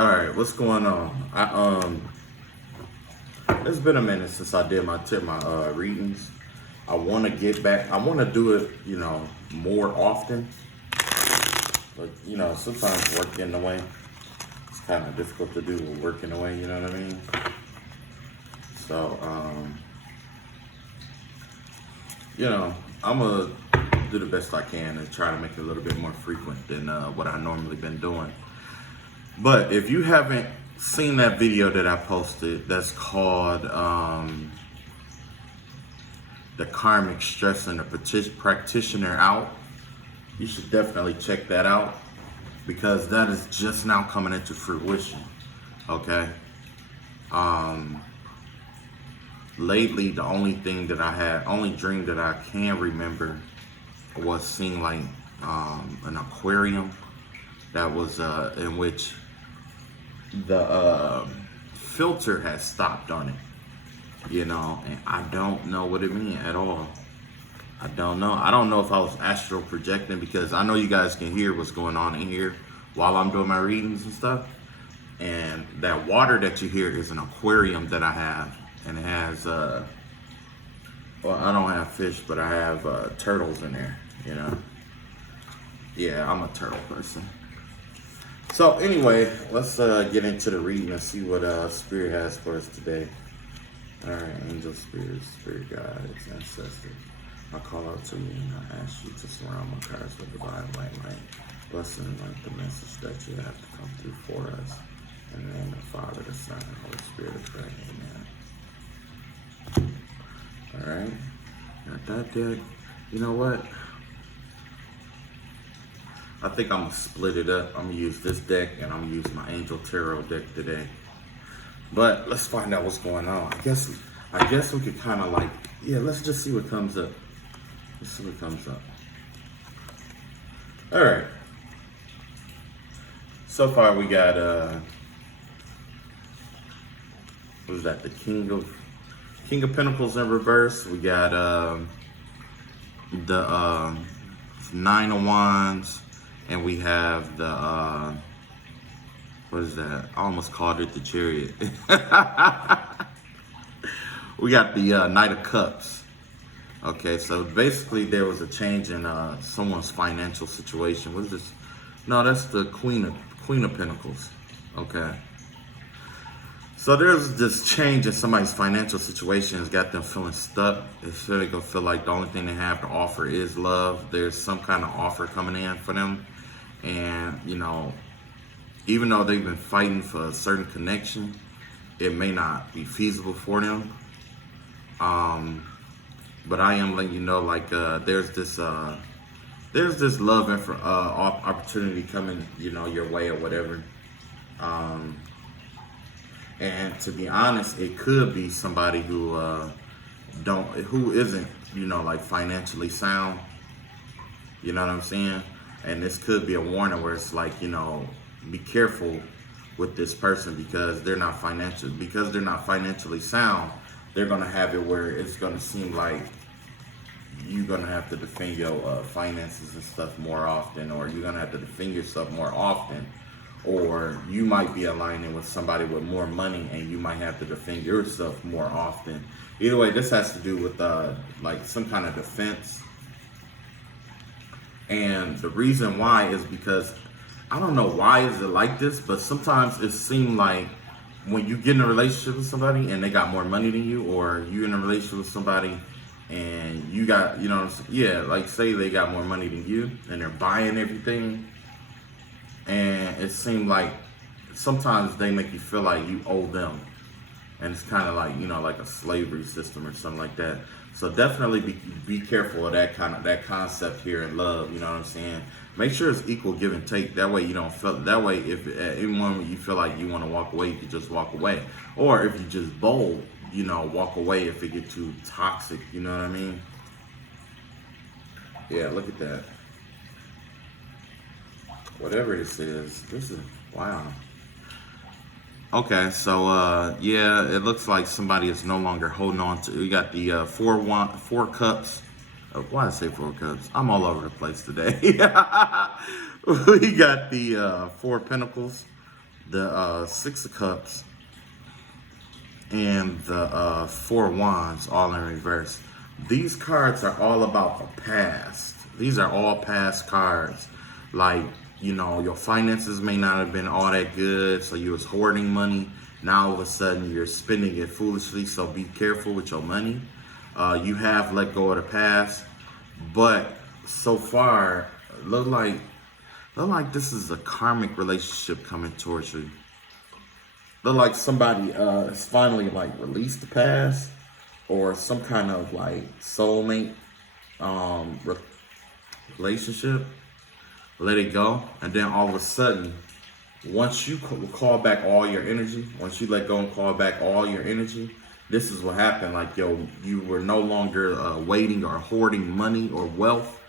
All right, what's going on? It's been a minute since I did my readings. I want to get back. I want to do it, more often. But sometimes work in the way. It's kind of difficult to do with work in the way. You know what I mean? So, I'm gonna do the best I can and try to make it a little bit more frequent than what I normally been doing. But if you haven't seen that video that I posted, that's called the Karmic Stressing the Practitioner Out, you should definitely check that out because that is just now coming into fruition. Okay. Lately, the only dream that I can remember was seeing like an aquarium that was in which the filter has stopped on it, and I don't know what it means at all. I don't know if I was astral projecting, because I know you guys can hear what's going on in here while I'm doing my readings and stuff. And that water that you hear is an aquarium that I have, and it has well, I don't have fish, but I have turtles in there. Yeah, I'm a turtle person. So anyway, let's get into the reading and see what Spirit has for us today. All right, angel spirits, spirit guides, ancestors, I call out to you and I ask you to surround my cards with divine light, blessing and light the message that you have to come through for us. In the name of the Father, the Son, and Holy Spirit, I pray. Amen. All right, got that deck. You know what? I think I'm gonna split it up. I'm gonna use this deck and I'm gonna use my Angel Tarot deck today. But let's find out what's going on. I guess we could kind of let's just see what comes up. Let's see what comes up. All right. So far we got what is that? The King of Pentacles in reverse. We got the Nine of Wands. And we have the, what is that? I almost called it the Chariot. We got the Knight of Cups. Okay, so basically there was a change in someone's financial situation. What is this? No, that's the Queen of Pentacles. Okay. So there's this change in somebody's financial situation has got them feeling stuck. They're gonna feel like the only thing they have to offer is love. There's some kind of offer coming in for them. And, even though they've been fighting for a certain connection, it may not be feasible for them. But I am letting you know, there's this love and opportunity coming, your way or whatever. And to be honest, it could be somebody who isn't, financially sound. You know what I'm saying? And this could be a warning where it's be careful with this person because they're not financially sound. They're gonna have it where it's gonna seem like you're gonna have to defend your finances and stuff more often, or you're gonna have to defend yourself more often, or you might be aligning with somebody with more money and you might have to defend yourself more often. Either way, this has to do with some kind of defense. And the reason why is because, I don't know why is it like this, but sometimes it seems like when you get in a relationship with somebody and they got more money than you, or you in a relationship with somebody and you got, say they got more money than you and they're buying everything, and it seems like sometimes they make you feel like you owe them. And it's kind of like a slavery system or something like that. So definitely be careful of that concept here in love. You know what I'm saying? Make sure it's equal give and take. That way you don't feel. That way, if at any moment you feel like you want to walk away, you can just walk away. Or if you just bold, walk away if it get too toxic. You know what I mean? Yeah, look at that. Whatever this is wow. Okay, so it looks like somebody is no longer holding on to. We got the four cups. Why did I say 4 cups? I'm all over the place today. We got the 4 pentacles, the Six of Cups, and the Four of Wands all in reverse. These cards are all about the past. These are all past cards. Like, you know, your finances may not have been all that good, so you was hoarding money. Now all of a sudden you're spending it foolishly, so be careful with your money. You have let go of the past, but so far, look like this is a karmic relationship coming towards you. Look like somebody is finally like released the past, or some kind of like soulmate relationship. Let it go, and then all of a sudden, once you call back all your energy, once you let go and call back all your energy, this is what happened. Like, yo, you were no longer waiting or hoarding money or wealth,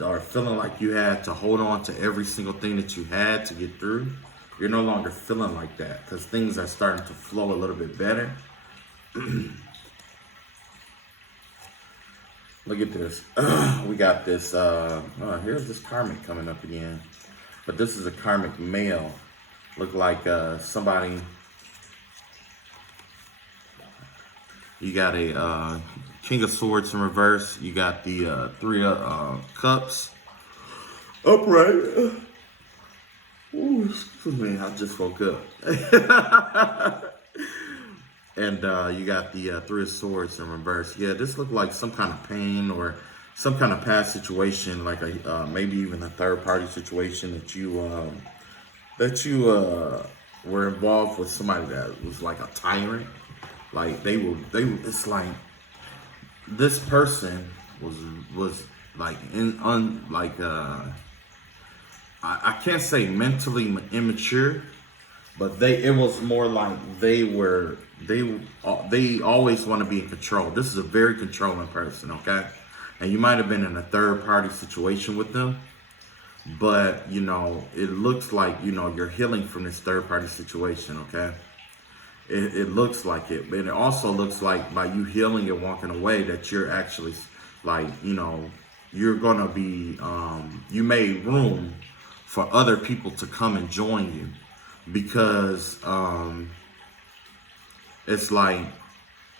or feeling like you had to hold on to every single thing that you had to get through. You're no longer feeling like that, because things are starting to flow a little bit better. Look at this. We got this. Here's this karmic coming up again. But this is a karmic male. Look like somebody. You got a King of Swords in reverse. You got the Three of Cups upright. Ooh, excuse me, I just woke up. And you got the Three of Swords in reverse. Yeah, this looked like some kind of pain or some kind of past situation, like a maybe even a third party situation that you were involved with somebody that was like a tyrant. Like it's like this person was like I can't say mentally immature, but it was more like they always want to be in control. This is a very controlling person, okay? And you might have been in a third party situation with them, but you know, it looks like, you know, you're healing from this third party situation, okay? It looks like it, but it also looks like by you healing and walking away that you're actually like, you know, you're gonna be you made room for other people to come and join you, because it's like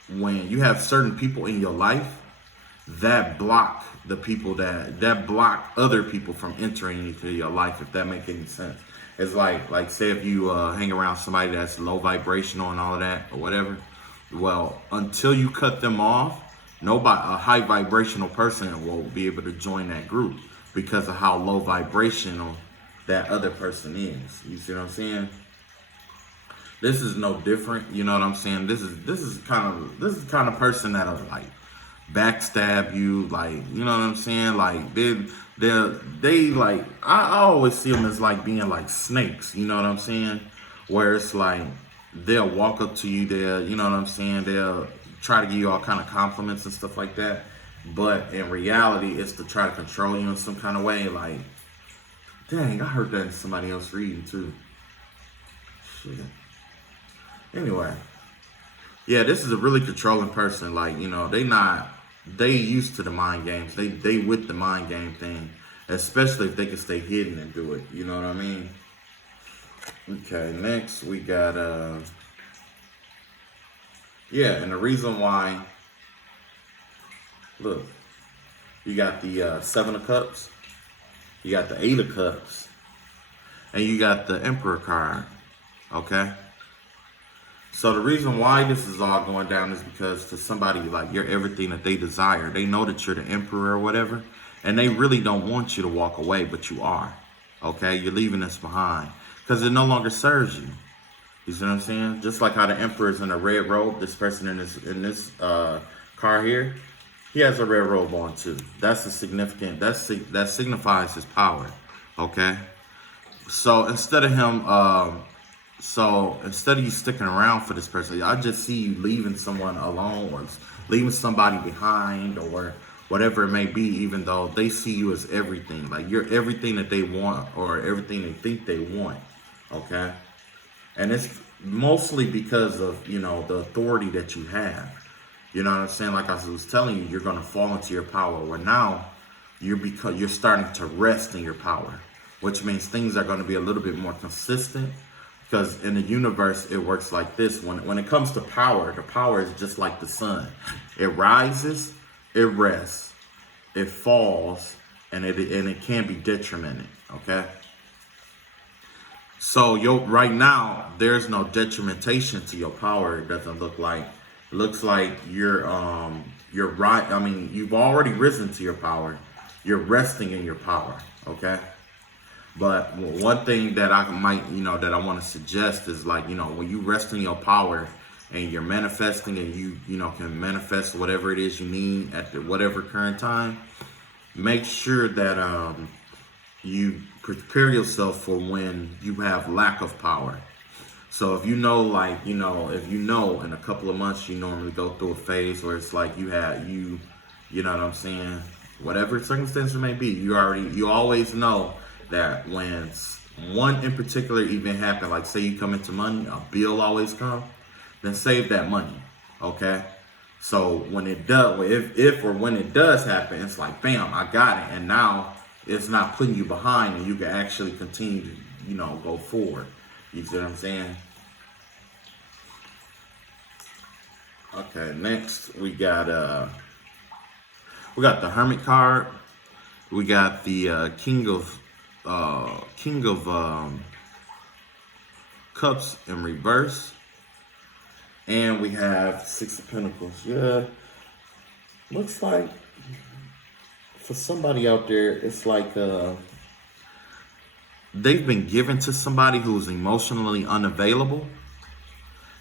when you have certain people in your life that block the people that block other people from entering into your life, if that makes any sense. It's like say if you hang around somebody that's low vibrational and all of that or whatever, well, until you cut them off, a high vibrational person will be able to join that group because of how low vibrational that other person is. You see what I'm saying? This is no different. You know what I'm saying? This is kind of person that'll like backstab you, like, you know what I'm saying? Like they like, I always see them as like being like snakes. You know what I'm saying? Where it's like they'll walk up to you, you know what I'm saying? They'll try to give you all kind of compliments and stuff like that, but in reality, it's to try to control you in some kind of way. Like, dang, I heard that in somebody else reading too. Shit. Anyway, yeah, this is a really controlling person. Like, you know, they used to the mind games. They with the mind game thing, especially if they can stay hidden and do it. You know what I mean? Okay, next we got yeah, and the reason why, look, you got the Seven of Cups, you got the Eight of Cups, and you got the Emperor card, okay? So the reason why this is all going down is because to somebody, like, you're everything that they desire. They know that you're the emperor or whatever, and they really don't want you to walk away, but you are, okay? You're leaving this behind because it no longer serves you. You see what I'm saying? Just like how the emperor is in a red robe, this person in this car here, he has a red robe on too. That's a significant, that signifies his power, okay? So instead of him, instead of you sticking around for this person, I just see you leaving someone alone or leaving somebody behind or whatever it may be, even though they see you as everything. Like, you're everything that they want or everything they think they want, okay? And it's mostly because of, you know, the authority that you have. You know what I'm saying? Like I was telling you, you're going to fall into your power. Where now you're starting to rest in your power, which means things are going to be a little bit more consistent. Because in the universe, it works like this. When it comes to power, the power is just like the sun. It rises, it rests, it falls, and it can be detrimented. Okay. So right now, there's no detrimentation to your power. It doesn't look like. It looks like you're right. I mean, you've already risen to your power. You're resting in your power. Okay. But one thing that I might, that I want to suggest is like, when you rest in your power and you're manifesting and you can manifest whatever it is you need at whatever current time, make sure that you prepare yourself for when you have lack of power. So if in a couple of months, you normally go through a phase where it's like you know what I'm saying? Whatever circumstance it may be, you always know that when one in particular event happen, like say you come into money, a bill always come, then save that money, okay? So when it does, if or when it does happen, it's like, bam, I got it. And now it's not putting you behind and you can actually continue to, go forward. You see what I'm saying? Okay, next we got the Hermit card. We got the King of Cups in reverse, and we have Six of Pentacles. Yeah, looks like for somebody out there, it's like they've been given to somebody who's emotionally unavailable.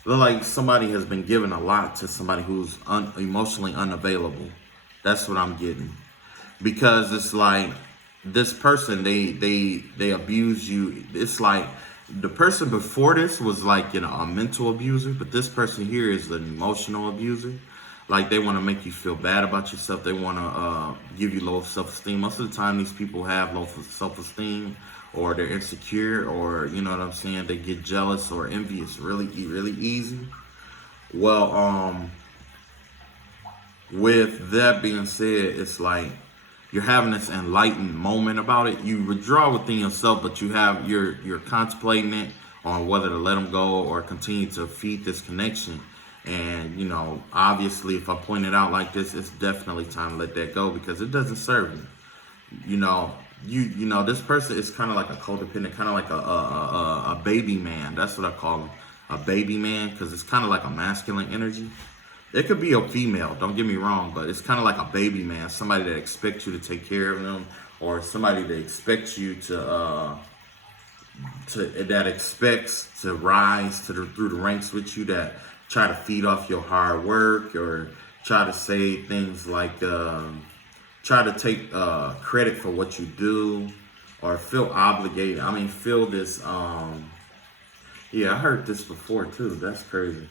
Look like somebody has been given a lot to somebody who's emotionally unavailable. That's what I'm getting, because it's like, this person, they abuse you. It's like the person before this was like, a mental abuser, but this person here is an emotional abuser. Like they want to make you feel bad about yourself. They want to give you low self-esteem. Most of the time, these people have low self-esteem, or they're insecure, or you know what I'm saying, they get jealous or envious really easy. Well, with that being said, it's like you're having this enlightened moment about it. You withdraw within yourself, but you're contemplating it on whether to let them go or continue to feed this connection. And obviously, if I point it out like this, it's definitely time to let that go, because it doesn't serve you. This person is kind of like a codependent, kind of like a baby man. That's what I call him, a baby man, because it's kind of like a masculine energy. It could be a female, don't get me wrong, but it's kind of like a baby man, somebody that expects you to take care of them, or somebody that expects you that expects to rise through the ranks with you, that try to feed off your hard work, or try to say things like, try to take credit for what you do, or feel obligated. I mean, feel this, yeah, I heard this before too, that's crazy.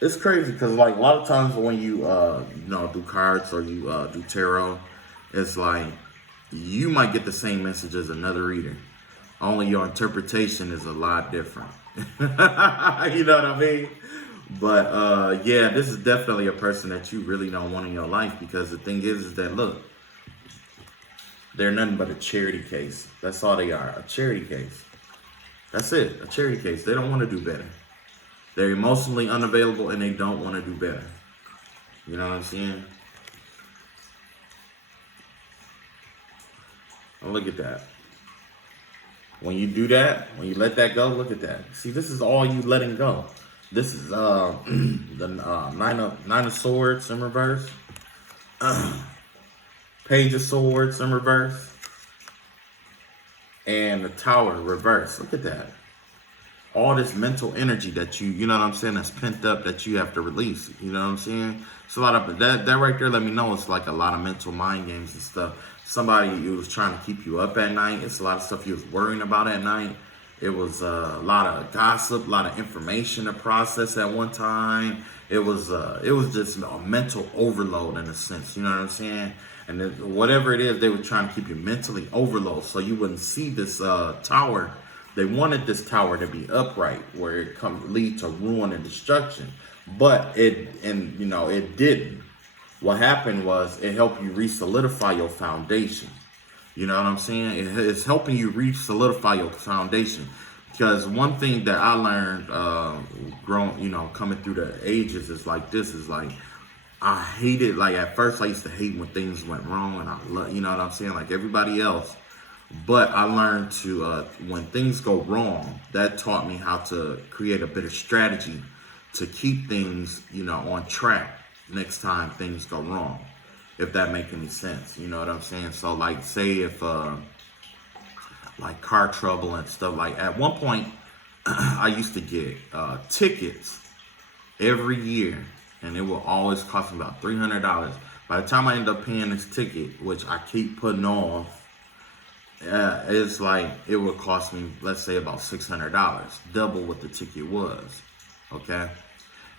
It's crazy because like a lot of times when you do cards or you do tarot, it's like you might get the same message as another reader, only your interpretation is a lot different. You know what I mean? But yeah, this is definitely a person that you really don't want in your life, because the thing is that, look, they're nothing but a charity case. That's all they are, a charity case. That's it, a charity case. They don't want to do better. They're emotionally unavailable and they don't want to do better. You know what I'm saying? Oh, look at that. When you do that, when you let that go, look at that. See, this is all you letting go. This is the nine of Swords in reverse. Page of Swords in reverse. And the Tower reverse. Look at that. All this mental energy that you know what I'm saying, that's pent up, that you have to release. You know what I'm saying? It's a lot of that right there. Let me know it's like a lot of mental mind games and stuff. Somebody who was trying to keep you up at night. It's a lot of stuff you was worrying about at night. It was a lot of gossip, a lot of information to process at one time. It was just a mental overload in a sense. You know what I'm saying? And then whatever it is, they were trying to keep you mentally overload so you wouldn't see this tower. They wanted this tower to be upright, where it lead to ruin and destruction, but it didn't. What happened was it helped you re-solidify your foundation. You know what I'm saying? It's helping you re-solidify your foundation, Because one thing that I learned, coming through the ages is like this is like, I hated, like at first I used to hate when things went wrong, and I love, you know what I'm saying, like everybody else. But I learned to, when things go wrong, that taught me how to create a better strategy to keep things, on track next time things go wrong, if that make any sense. You know what I'm saying? So like, say if, like car trouble and stuff, like at one point, I used to get tickets every year, and it will always cost me about $300. By the time I end up paying this ticket, which I keep putting off, it's like it would cost me, let's say, about $600, double what the ticket was. Okay,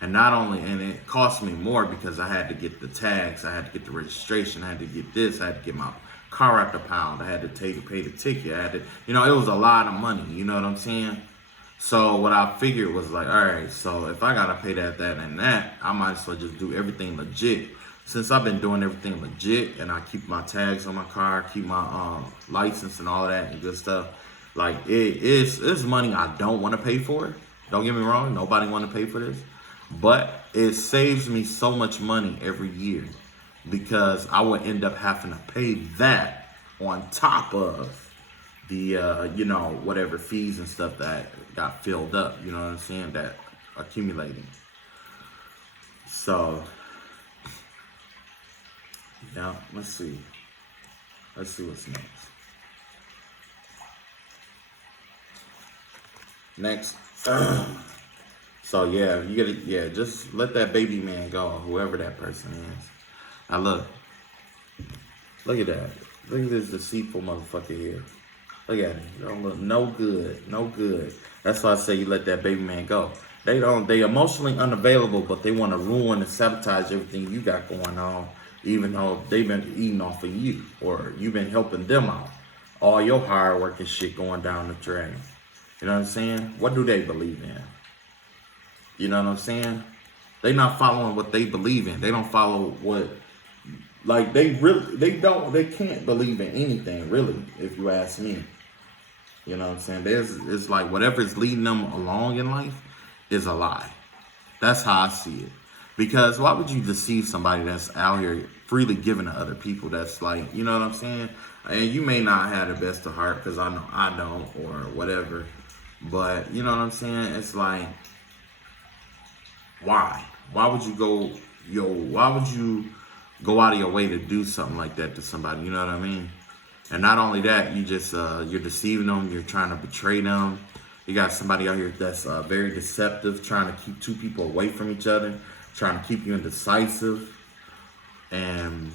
and not only, and it cost me more because I had to get the tags, I had to get the registration, I had to get this, I had to get my car out the pound, I had to pay the ticket, I had to, it was a lot of money. You know what I'm saying? So what I figured was like, all right, so if I gotta pay that, and that, I might as well just do everything legit. Since I've been doing everything legit, and I keep my tags on my car, keep my license and all of that and good stuff, like it's money I don't want to pay for. Don't get me wrong, nobody want to pay for this, but it saves me so much money every year because I would end up having to pay that on top of the whatever fees and stuff that got filled up, you know what I'm saying, that accumulating. So yeah, let's see what's next. So yeah, you gotta, just let that baby man go, whoever that person is. Now look at that, look at this deceitful motherfucker here. Look at him. Don't look no good. That's why I say you let that baby man go. They emotionally unavailable, but they want to ruin and sabotage everything you got going on, even though they've been eating off of you, or you've been helping them out. All your hard work and shit going down the drain. You know what I'm saying? What do they believe in? You know what I'm saying? They not following what they believe in. They don't follow what, like, they can't believe in anything, really, if you ask me. You know what I'm saying? It's like whatever's leading them along in life is a lie. That's how I see it. Because why would you deceive somebody that's out here freely giving to other people? That's like, you know what I'm saying? And you may not have the best of heart, because I know I don't, or whatever. But you know what I'm saying? It's like, why? Why would you go out of your way to do something like that to somebody? You know what I mean? And not only that, you just you're deceiving them. You're trying to betray them. You got somebody out here that's very deceptive, trying to keep two people away from each other, trying to keep you indecisive, and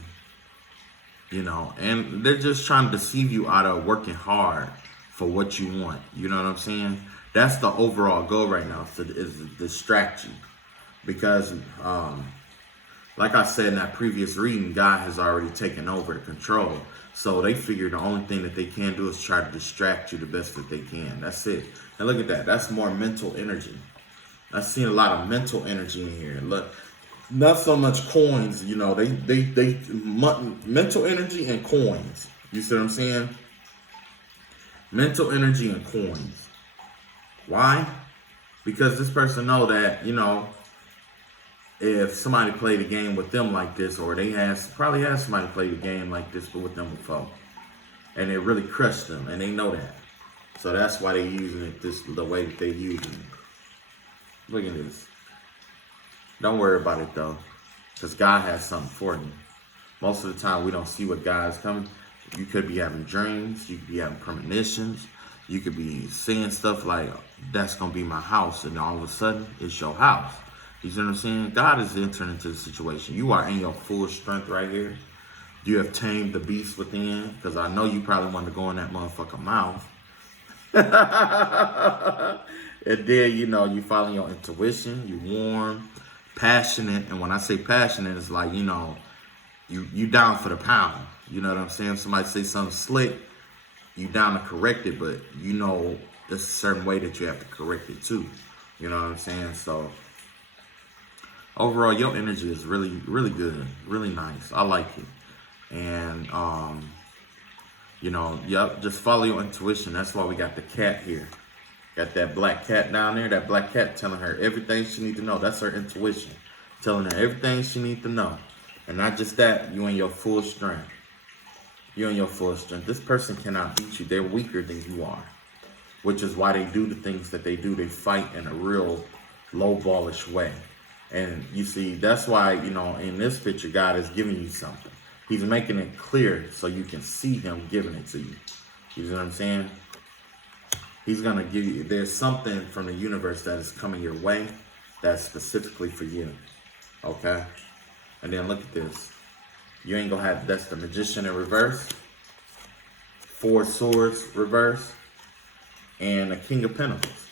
and they're just trying to deceive you out of working hard for what you want. You know what I'm saying? That's the overall goal right now, is to distract you, because like I said in that previous reading, God has already taken over the control. So they figure the only thing that they can do is try to distract you the best that they can. That's it. And look at that. That's more mental energy. I've seen a lot of mental energy in here. Look, not so much coins. They mental energy and coins. You see what I'm saying? Mental energy and coins. Why? Because this person know that, if somebody played a game with them like this, or they probably had somebody play the game like this but with them before, and it really crushed them, and they know that. So that's why they're using it the way that they're using it. Look at this. Don't worry about it though, because God has something for you. Most of the time we don't see what God's coming. You could be having dreams, you could be having premonitions, you could be seeing stuff like, that's gonna be my house, and all of a sudden it's your house. You see what I'm saying? God is entering into the situation. You are in your full strength right here. You have tamed the beast within, because I know you probably want to go in that motherfucking mouth. And then, you follow your intuition. You're warm, passionate. And when I say passionate, it's like, you down for the pound. You know what I'm saying? Somebody say something slick, you down to correct it, but there's a certain way that you have to correct it too. You know what I'm saying? So overall, your energy is really, really good, really nice. I like it. And, just follow your intuition. That's why we got the cat here. Got that black cat down there. That black cat telling her everything she needs to know. That's her intuition. Telling her everything she needs to know. And not just that, you in your full strength. You're in your full strength. This person cannot beat you. They're weaker than you are. Which is why they do the things that they do. They fight in a real low-ballish way. And you see, that's why, you know, in this picture, God is giving you something. He's making it clear so you can see him giving it to you. You know what I'm saying? He's going to give you, there's something from the universe that is coming your way that's specifically for you. Okay? And then look at this. You ain't going to have, that's the Magician in reverse. 4 Swords reverse. And a King of Pentacles.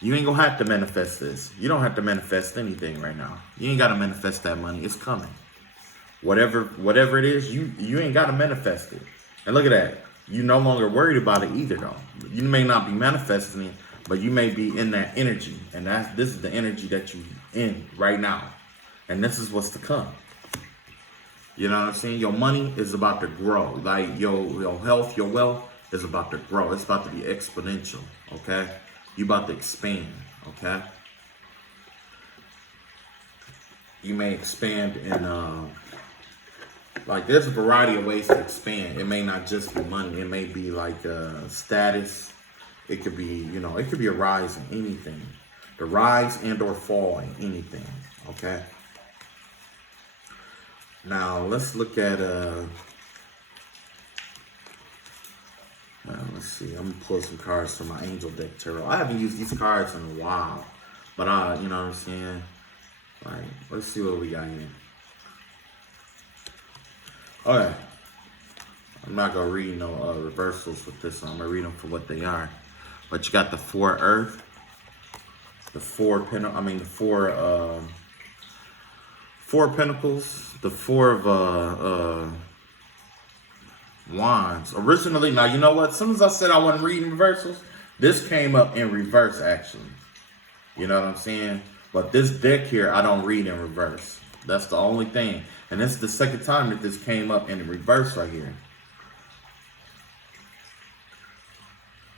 You ain't going to have to manifest this. You don't have to manifest anything right now. You ain't got to manifest that money. It's coming. Whatever it is, you ain't got to manifest it. And look at that. You're no longer worried about it either, though. You may not be manifesting it, but you may be in that energy. And this is the energy that you're in right now. And this is what's to come. You know what I'm saying? Your money is about to grow. Like your health, your wealth is about to grow. It's about to be exponential, okay? You about to expand, okay? You may expand in, like there's a variety of ways to expand. It may not just be money. It may be like status. It could be, you know, it could be a rise in anything. The rise and or fall in anything, okay? Now, let's look at, let's see, I'm going to pull some cards from my Angel deck tarot. I haven't used these cards in a while, but you know what I'm saying? Like, let's see what we got here. Okay. I'm not going to read no reversals with this one. I'm going to read them for what they are. But you got the 4 Earth, the 4 Four Pentacles, the 4 of Wands. Originally, now you know what? As soon as I said I wasn't reading reversals, this came up in reverse actually. You know what I'm saying? But this deck here, I don't read in reverse. That's the only thing. And this is the second time that this came up in reverse right here.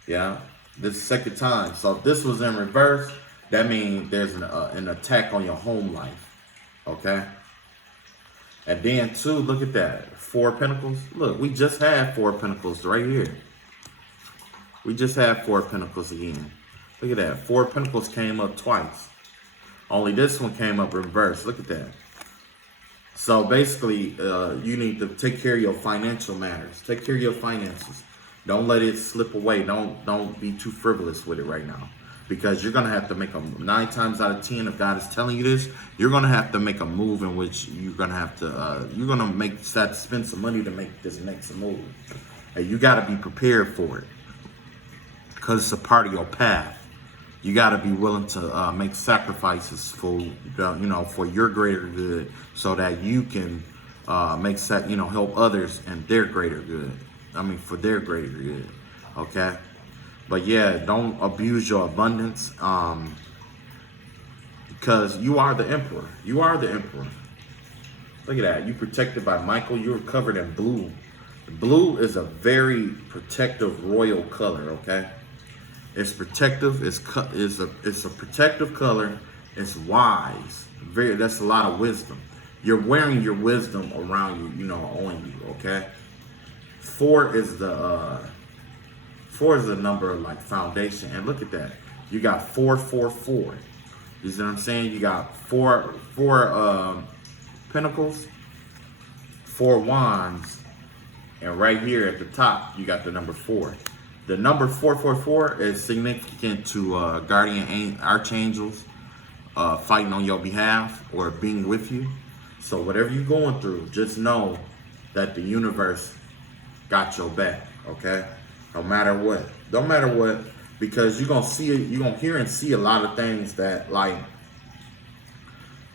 Yeah, this second time. So if this was in reverse, that means there's an attack on your home life. Okay. And then too, look at that. 4 Pentacles. Look, we just had 4 Pentacles right here. We just had 4 Pentacles again. Look at that. 4 Pentacles came up twice. Only this one came up reverse. Look at that. So basically, you need to take care of your financial matters. Take care of your finances. Don't let it slip away. Don't be too frivolous with it right now. Because you're going to have to make 9 times out of 10, if God is telling you this, you're going to have to make a move in which you're going to have to, you're going to spend some money to make this next move. And you got to be prepared for it. Because it's a part of your path. You got to be willing to make sacrifices for, for your greater good so that you can help others and their greater good. For their greater good. Okay? But yeah, don't abuse your abundance because you are the emperor. You are the emperor. Look at that. You're protected by Michael. You're covered in blue. Blue is a very protective royal color, okay? It's protective. It's a protective color. It's wise. That's a lot of wisdom. You're wearing your wisdom around you, on you, okay? 4 is the number of like foundation. And look at that. You got 444. You see what I'm saying? You got 4 Pentacles, 4 Wands, and right here at the top, you got the number 4. The number 444 is significant to guardian archangels fighting on your behalf or being with you. So whatever you're going through, just know that the universe got your back, okay? No matter what. Don't matter what, because you're gonna hear and see a lot of things that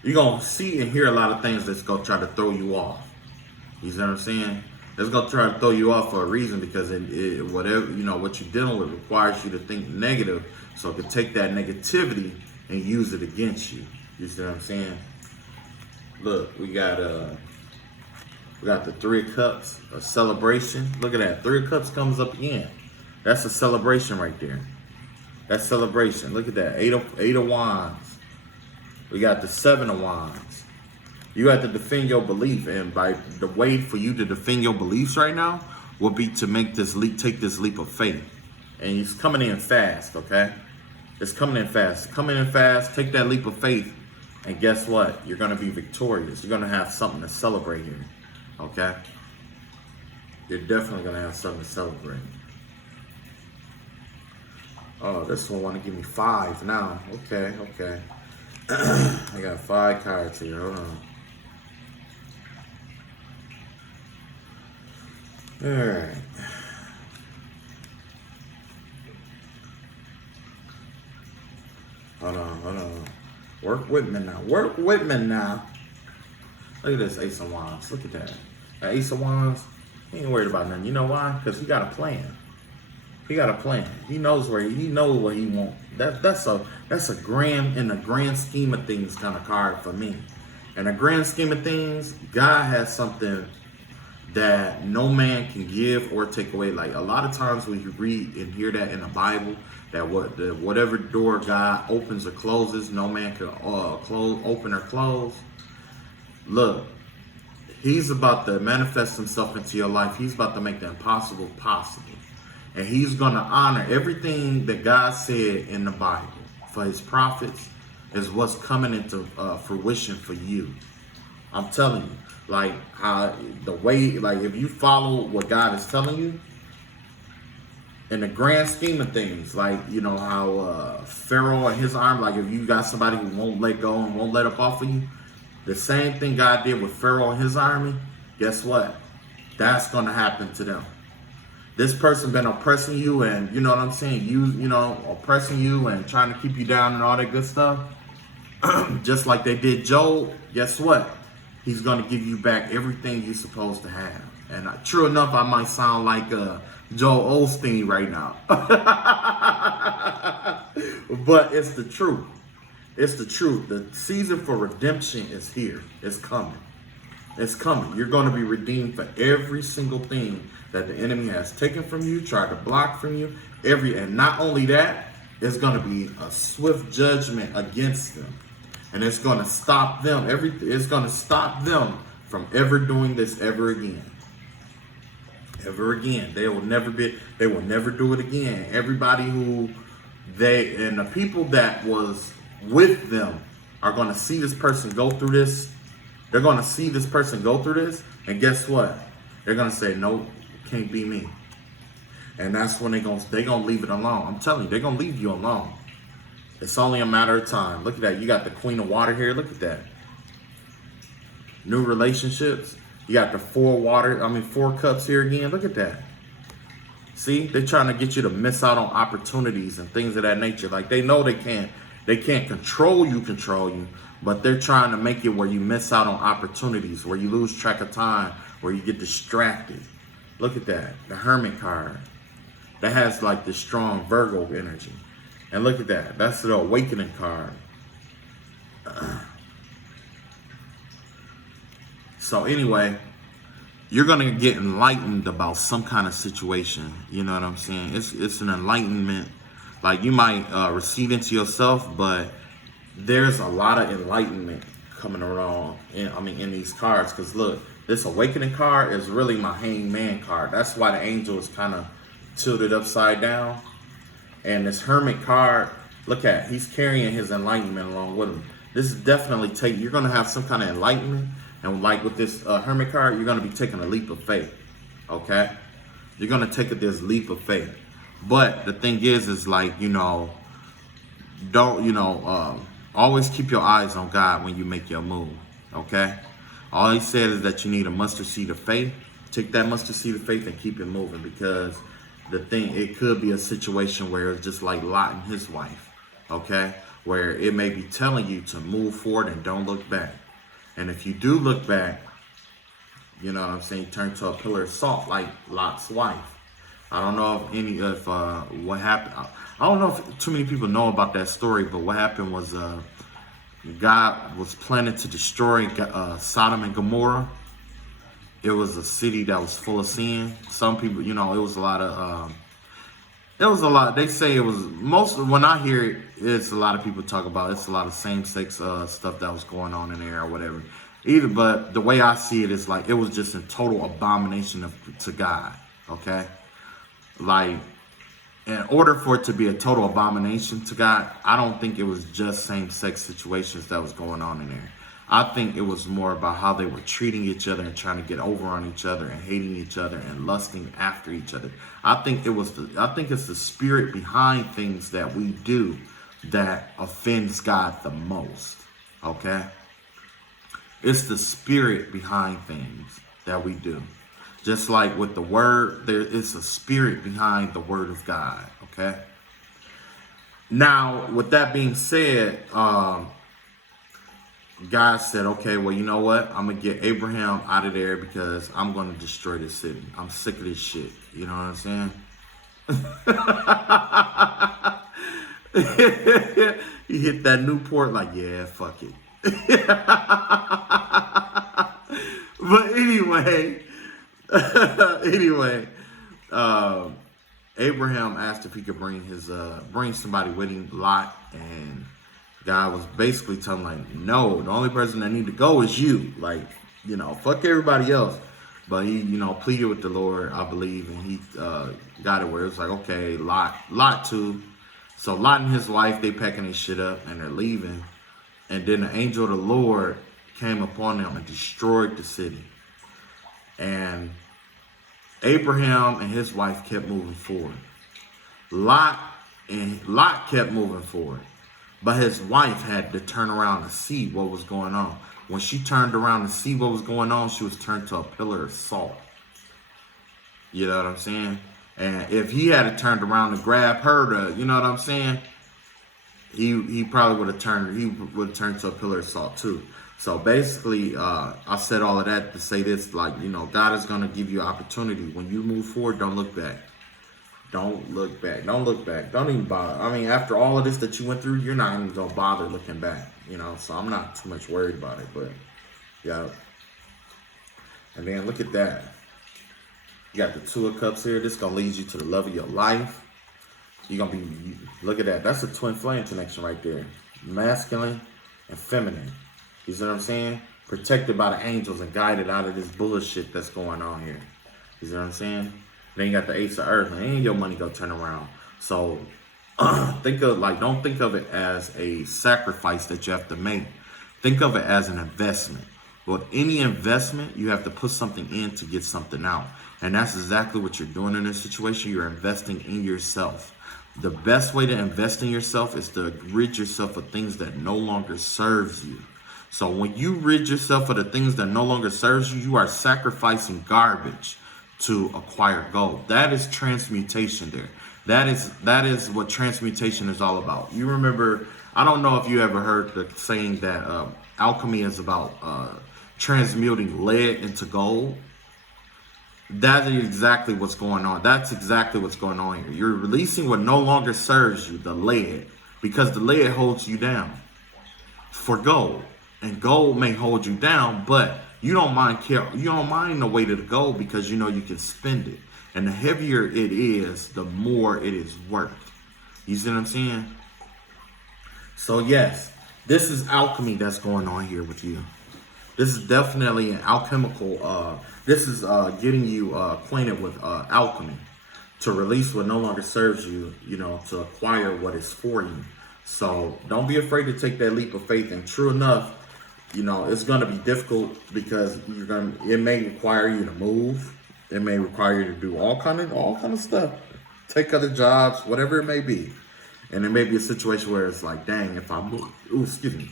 you're gonna see and hear a lot of things that's gonna try to throw you off. You see what I'm saying? It's gonna try to throw you off for a reason because whatever what you're dealing with requires you to think negative, so it can take that negativity and use it against you. You see what I'm saying? Look, we got the 3 of Cups, a celebration. Look at that. 3 of Cups comes up again. That's a celebration right there. That's celebration. Look at that. Eight of Wands. We got the Seven of Wands. You have to defend your belief, and by the way for you to defend your beliefs right now will be to make this leap, take this leap of faith. And it's coming in fast, okay? It's coming in fast. Coming in fast, take that leap of faith, and guess what? You're going to be victorious. You're going to have something to celebrate here, okay? You're definitely going to have something to celebrate. Oh, this one want to give me 5 now. Okay, okay. I got 5 cards here. Hold on. All right. Hold on. Work with me now. Work with me now. Look at this Ace of Wands. Look at that. That Ace of Wands, he ain't worried about nothing. You know why? Because he got a plan. He got a plan. He knows where he knows what he wants. That's a grand, in the grand scheme of things, kind of card for me. In the grand scheme of things, God has something that no man can give or take away. Like a lot of times when you read and hear that in the Bible, that whatever door God opens or closes, no man can open or close. Look, he's about to manifest himself into your life. He's about to make the impossible possible. And he's going to honor everything that God said in the Bible for his prophets is what's coming into fruition for you. I'm telling you, like how the way, like if you follow what God is telling you, in the grand scheme of things, like, you know, how Pharaoh and his army, like if you got somebody who won't let go and won't let up off of you, the same thing God did with Pharaoh and his army, guess what? That's going to happen to them. This person been oppressing you and, you know what I'm saying, you know, oppressing you and trying to keep you down and all that good stuff. Just like they did Job, guess what? He's going to give you back everything you're supposed to have. And true enough, I might sound like Joel Osteen right now. But it's the truth. It's the truth. The season for redemption is here. It's coming. It's coming. You're going to be redeemed for every single thing that the enemy has taken from you, tried to block from you. And not only that, it's going to be a swift judgment against them. And it's going to stop them. It's going to stop them from ever doing this ever again. Ever again. They will never do it again. Everybody and the people that was with them are going to see this person go through this. They're going to see this person go through this. And guess what? They're going to say, no, can't be me. And that's when they're going to leave it alone. I'm telling you, they're going to leave you alone. It's only a matter of time. Look at that. You got the Queen of Water here. Look at that. New relationships. You got the 4 cups here again. Look at that. See, they're trying to get you to miss out on opportunities and things of that nature. Like they know they can't control you, but they're trying to make it where you miss out on opportunities, where you lose track of time, where you get distracted. Look at that. The Hermit card. That has like the strong Virgo energy. And look at that. That's the Awakening card. So anyway, you're going to get enlightened about some kind of situation. You know what I'm saying? It's an enlightenment. Like you might recede into yourself, but there's a lot of enlightenment coming around in these cards. Because look, this Awakening card is really my Hangman card. That's why the angel is kind of tilted upside down. And this Hermit card, look at, he's carrying his enlightenment along with him. This is definitely you're going to have some kind of enlightenment. And like with this Hermit card, you're going to be taking a leap of faith. Okay? You're going to take this leap of faith. But the thing is like, always keep your eyes on God when you make your move. Okay? All he said is that you need a mustard seed of faith. Take that mustard seed of faith and keep it moving, because it could be a situation where it's just like Lot and his wife, okay? Where it may be telling you to move forward and don't look back. And if you do look back, you know what I'm saying, turn to a pillar of salt like Lot's wife. I don't know if what happened. I don't know if too many people know about that story, but what happened was God was planning to destroy Sodom and Gomorrah. It was a city that was full of sin. Some people, it was a lot of It was a lot. They say it was most. When I hear it, it's a lot of people talk about. It's a lot of same-sex stuff that was going on in there or whatever. But the way I see it is like it was just a total abomination to God. Okay, like in order for it to be a total abomination to God, I don't think it was just same-sex situations that was going on in there. I think it was more about how they were treating each other and trying to get over on each other and hating each other and lusting after each other. I think it's the spirit behind things that we do that offends God the most. Okay? It's the spirit behind things that we do. Just like with the word, there is a spirit behind the word of God. Okay? Now, with that being said, God said, okay, well, you know what? I'm going to get Abraham out of there because I'm going to destroy this city. I'm sick of this shit. You know what I'm saying? He hit that Newport like, yeah, fuck it. But anyway, Abraham asked if he could bring somebody with him, Lot, and God was basically telling him, like, no, the only person that need to go is you. Like, you know, fuck everybody else. But he, you know, pleaded with the Lord, I believe, and he got it where it was like, okay, Lot too. So Lot and his wife, they packing his shit up and they're leaving. And then the angel of the Lord came upon them and destroyed the city. And Abraham and his wife kept moving forward. Lot kept moving forward. But his wife had to turn around and see what was going on. When she turned around to see what was going on, she was turned to a pillar of salt. You know what I'm saying? And if he had turned around to grab her to, you know what I'm saying? He probably would have turned to a pillar of salt too. So basically, I said all of that to say this, like, you know, God is going to give you opportunity. When you move forward, don't look back. Don't look back. Don't look back. Don't even bother. I mean, after all of this that you went through, you're not even going to bother looking back, you know? So I'm not too much worried about it, but yeah. And then look at that. You got the Two of Cups here. This is going to lead you to the love of your life. You're going to be, look at that. That's a twin flame connection right there. Masculine and feminine. You see what I'm saying? Protected by the angels and guided out of this bullshit that's going on here. You see what I'm saying? Then you got the Ace of Earth, and your money gonna turn around. So don't think of it as a sacrifice that you have to make. Think of it as an investment. With any investment, you have to put something in to get something out. And that's exactly what you're doing in this situation. You're investing in yourself. The best way to invest in yourself is to rid yourself of things that no longer serves you. So when you rid yourself of the things that no longer serves you, you are sacrificing garbage to acquire gold. That is transmutation there. That is what transmutation is all about. You remember, I don't know if you ever heard the saying that alchemy is about transmuting lead into gold. That is exactly what's going on. That's exactly what's going on here. You're releasing what no longer serves you, the lead, because the lead holds you down for gold. And gold may hold you down, but you don't mind the weight of the gold because you know you can spend it. And the heavier it is, the more it is worth. You see what I'm saying? So yes, this is alchemy that's going on here with you. This is definitely an alchemical, this is getting you acquainted with alchemy. To release what no longer serves you, you know, to acquire what is for you. So don't be afraid to take that leap of faith. And true enough, you know, it's going to be difficult because it may require you to move. It may require you to do all kind of stuff. Take other jobs, whatever it may be. And it may be a situation where it's like, dang, if I move, ooh, excuse me.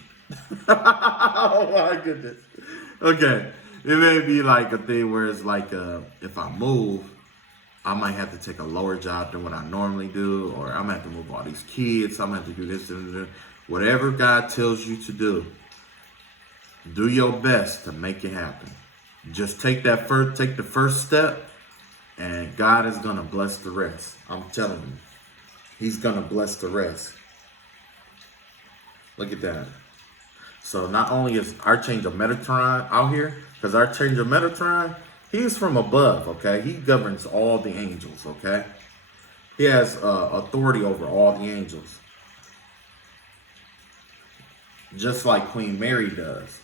Oh my goodness. Okay. It may be like a thing where it's like, if I move, I might have to take a lower job than what I normally do, or I'm gonna have to move all these kids. I'm gonna have to do this and that. Whatever God tells you to do, do your best to make it happen. Just take the first step, and God is gonna bless the rest. I'm telling you, He's gonna bless the rest. Look at that. So not only is Archangel Metatron out here, because Archangel Metatron, he's from above, okay? He governs all the angels, okay? He has authority over all the angels, just like Queen Mary does.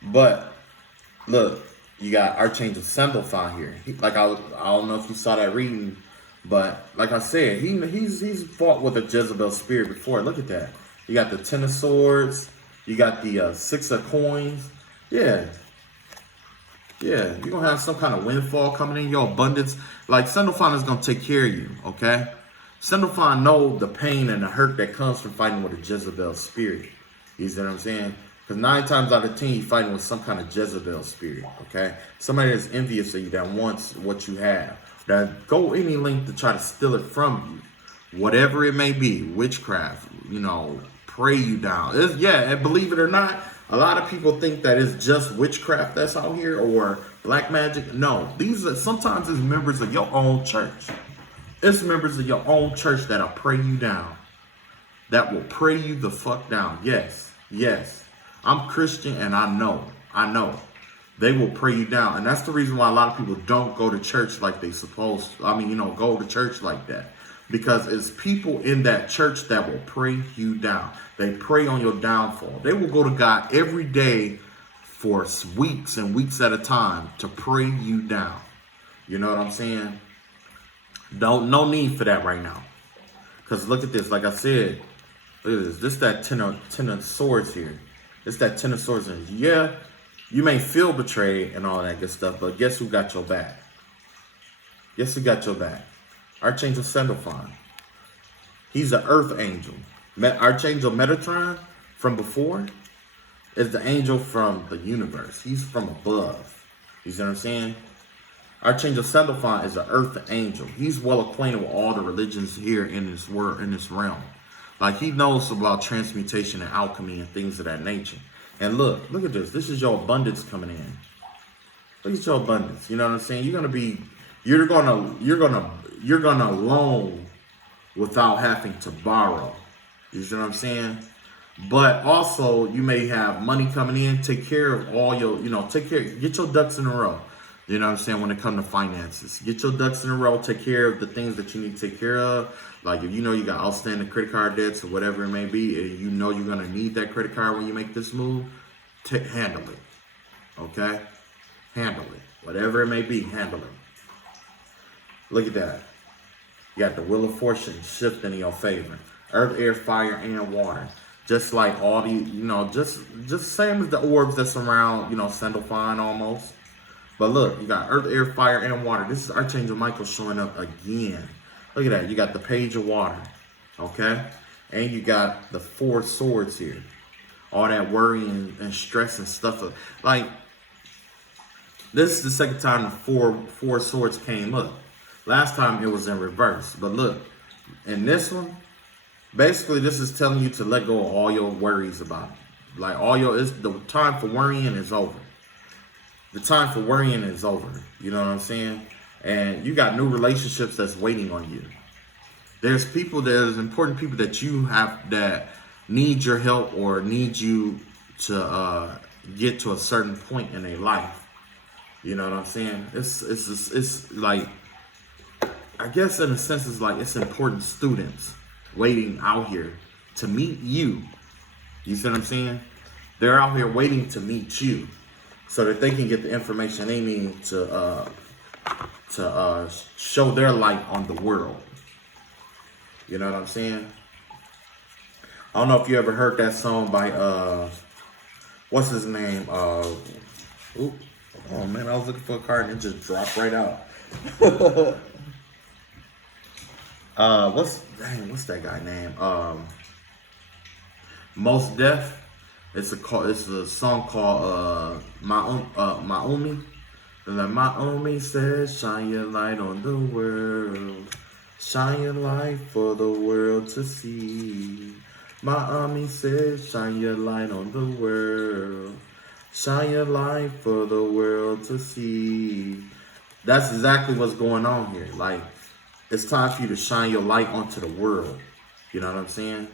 But look, you got Archangel Sandalphon here. Like I don't know if you saw that reading, but like I said, he's fought with a Jezebel spirit before. Look at that. You got the Ten of Swords. You got the Six of Coins. Yeah. Yeah, you're going to have some kind of windfall coming in, your abundance. Like, Sandalphon is going to take care of you, okay? Sandalphon know the pain and the hurt that comes from fighting with a Jezebel spirit. You see what I'm saying? Because 9 times out of 10, you're fighting with some kind of Jezebel spirit, okay? Somebody that's envious of you, that wants what you have, that go any length to try to steal it from you. Whatever it may be, witchcraft, you know, pray you down. And believe it or not, a lot of people think that it's just witchcraft that's out here or black magic. No, these are sometimes it's members of your own church. It's members of your own church that'll pray you down. That will pray you the fuck down. Yes, yes. I'm Christian and I know. They will pray you down. And that's the reason why a lot of people don't go to church like they supposed to. I mean, go to church like that. Because it's people in that church that will pray you down. They pray on your downfall. They will go to God every day for weeks and weeks at a time to pray you down. You know what I'm saying? No need for that right now. Because look at this. Like I said, look at this. This is that ten of swords here. It's that Ten of Swords. And yeah, you may feel betrayed and all that good stuff, but guess who got your back? Guess who got your back? Archangel Sandalphon. He's an earth angel. Archangel Metatron from before is the angel from the universe. He's from above. You see what I'm saying? Archangel Sandalphon is an earth angel. He's well acquainted with all the religions here in this world, in this realm. Like, he knows about transmutation and alchemy and things of that nature. And look at this. This is your abundance coming in. Look at your abundance. You know what I'm saying? You're gonna loan without having to borrow. You see what I'm saying? But also, you may have money coming in. Take care of all your, get your ducks in a row. You know what I'm saying? When it comes to finances, get your ducks in a row. Take care of the things that you need to take care of. Like, if you know you got outstanding credit card debts or whatever it may be, and you know you're going to need that credit card when you make this move, handle it. Okay? Handle it. Whatever it may be, handle it. Look at that. You got the Wheel of Fortune shifting in your favor. Earth, air, fire, and water. Just like all the, just same as the orbs that surround, Sandalphon almost. But look, you got earth, air, fire, and water. This is Archangel Michael showing up again. Look at that. You got the Page of Water. Okay? And you got the 4 swords here. All that worry and stress and stuff. Like, this is the second time the four swords came up. Last time it was in reverse. But look, in this one, basically this is telling you to let go of all your worries about it. Like, the time for worrying is over. The time for worrying is over. You know what I'm saying? And you got new relationships that's waiting on you. There's important people that you have that need your help or need you to get to a certain point in their life. You know what I'm saying? It's like, I guess in a sense, it's like it's important students waiting out here to meet you. You see what I'm saying? They're out here waiting to meet you so that they can get the information they need to show their light on the world. You know what I'm saying? I don't know if you ever heard that song by what's his name? Oh man, I was looking for a card and it just dropped right out. What's that guy name? Most Def. It's a song called Maumi. Like, Maumi says, shine your light on the world. Shine your light for the world to see. Maumi says, shine your light on the world. Shine your light for the world to see. That's exactly what's going on here. Like, it's time for you to shine your light onto the world. You know what I'm saying?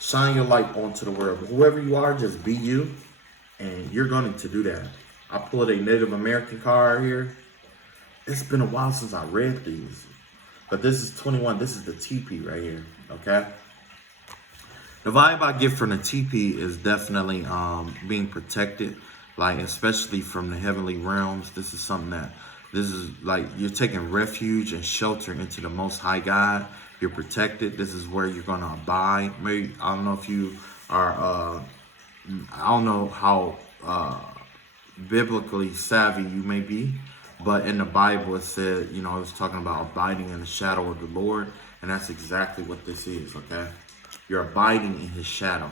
Shine your light onto the world. Whoever you are, just be you. And you're going to do that. I pulled a Native American card here. It's been a while since I read these. But this is 21. This is the TP right here. Okay. The vibe I get from the TP is definitely being protected, like especially from the heavenly realms. This is something that this is like you're taking refuge and shelter into the Most High God. You're protected. This is where you're gonna abide. Maybe I don't know if you are. I don't know how biblically savvy you may be, but in the Bible it said, you know, it was talking about abiding in the shadow of the Lord, and that's exactly what this is. Okay. You're abiding in his shadow.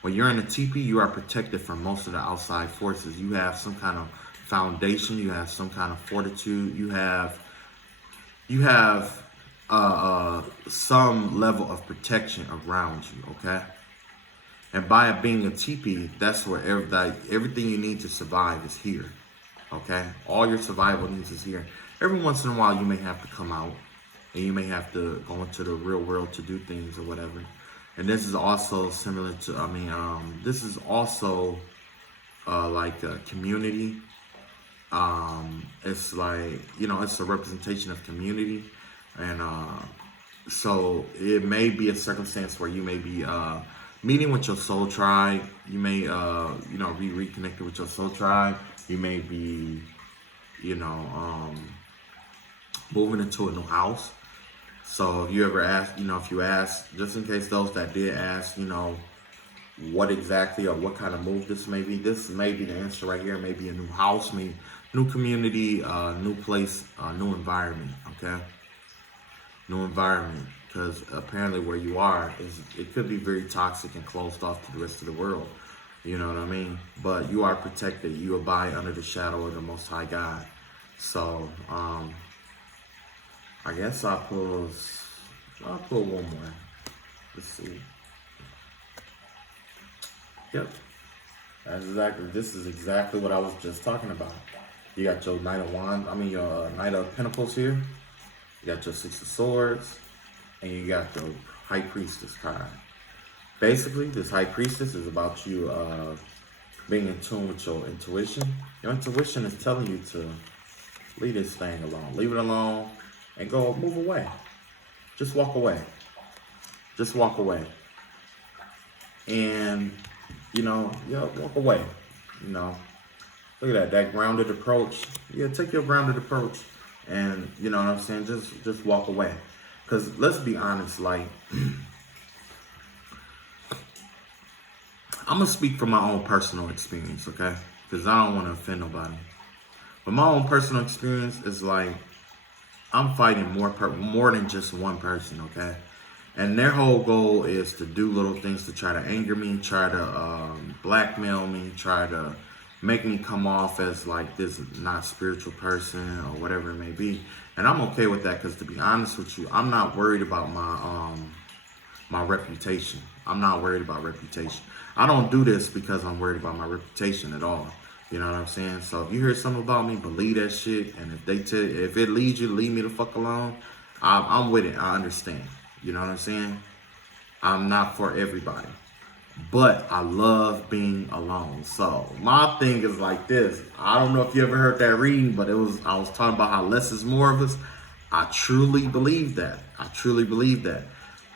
When you're in a teepee, you are protected from most of the outside forces. You have some kind of foundation. You have some kind of fortitude. You have some level of protection around you, okay? And by it being a teepee, that's where everything you need to survive is here, okay? All your survival needs is here. Every once in a while, you may have to come out, and you may have to go into the real world to do things or whatever. And this is also similar to, this is also like a community. It's like, you know, it's a representation of community. And so it may be a circumstance where you may be meeting with your soul tribe. You may, you know, be reconnected with your soul tribe. You may be, you know, moving into a new house. So if you ever ask, you know, if you ask, just in case those that did ask, you know, what exactly or what kind of move this may be the answer right here. Maybe a new house, maybe new community, new place, new environment, okay? New environment, because apparently where you are, it could be very toxic and closed off to the rest of the world. You know what I mean? But you are protected. You abide under the shadow of the Most High God. So, I guess I'll pull one more. Let's see. Yep. This is exactly what I was just talking about. You got your Knight of Wands, your Knight of Pentacles here. You got your Six of Swords, and you got the High Priestess card. Basically, this High Priestess is about you being in tune with your intuition. Your intuition is telling you to leave this thing alone. Leave it alone and move away. Just walk away. Just walk away. And, you know, walk away. You know, look at that grounded approach. Yeah, take your grounded approach. And, you know what I'm saying? Just walk away. Because let's be honest, like, I'm going to speak from my own personal experience, okay? Because I don't want to offend nobody. But my own personal experience is like, I'm fighting more than just one person, okay? And their whole goal is to do little things to try to anger me, try to blackmail me, try to make me come off as like this not spiritual person or whatever it may be. And I'm okay with that because, to be honest with you, I'm not worried about my reputation. I'm not worried about reputation. I don't do this because I'm worried about my reputation at all. You know what I'm saying? So if you hear something about me, believe that shit. And if it leads you to leave me the fuck alone, I'm with it. I understand. You know what I'm saying? I'm not for everybody. But I love being alone. So my thing is like this. I don't know if you ever heard that reading, but I was talking about how less is more of us. I truly believe that.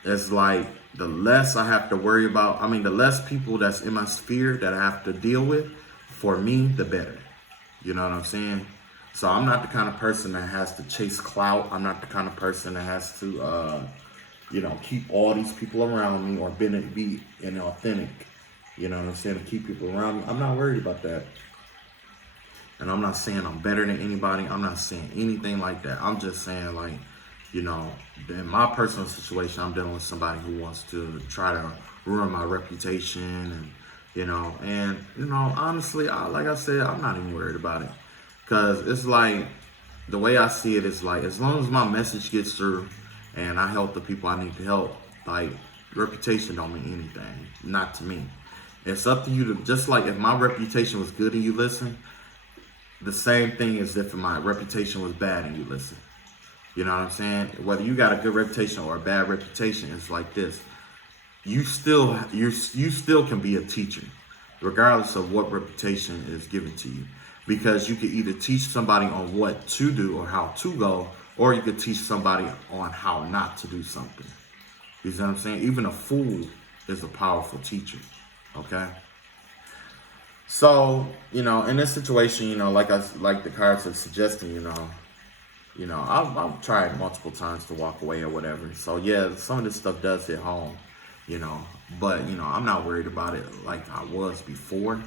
It's like the less I have to worry about, the less people that's in my sphere that I have to deal with, for me, the better. You know what I'm saying? So I'm not the kind of person that has to chase clout. I'm not the kind of person that has to, keep all these people around me or be inauthentic. You know what I'm saying? To keep people around me. I'm not worried about that. And I'm not saying I'm better than anybody. I'm not saying anything like that. I'm just saying, like, in my personal situation, I'm dealing with somebody who wants to try to ruin my reputation honestly, like I said, I'm not even worried about it. Because it's like, the way I see it is like, as long as my message gets through and I help the people I need to help, like, reputation don't mean anything. Not to me. It's up to you to, just like if my reputation was good and you listen, the same thing as if my reputation was bad and you listen. You know what I'm saying? Whether you got a good reputation or a bad reputation, it's like this. You still can be a teacher, regardless of what reputation is given to you. Because you can either teach somebody on what to do or how to go, or you could teach somebody on how not to do something. You see what I'm saying? Even a fool is a powerful teacher. Okay. So, you know, in this situation, you know, like the cards are suggesting, I've tried multiple times to walk away or whatever. So yeah, some of this stuff does hit home, but I'm not worried about it like I was before,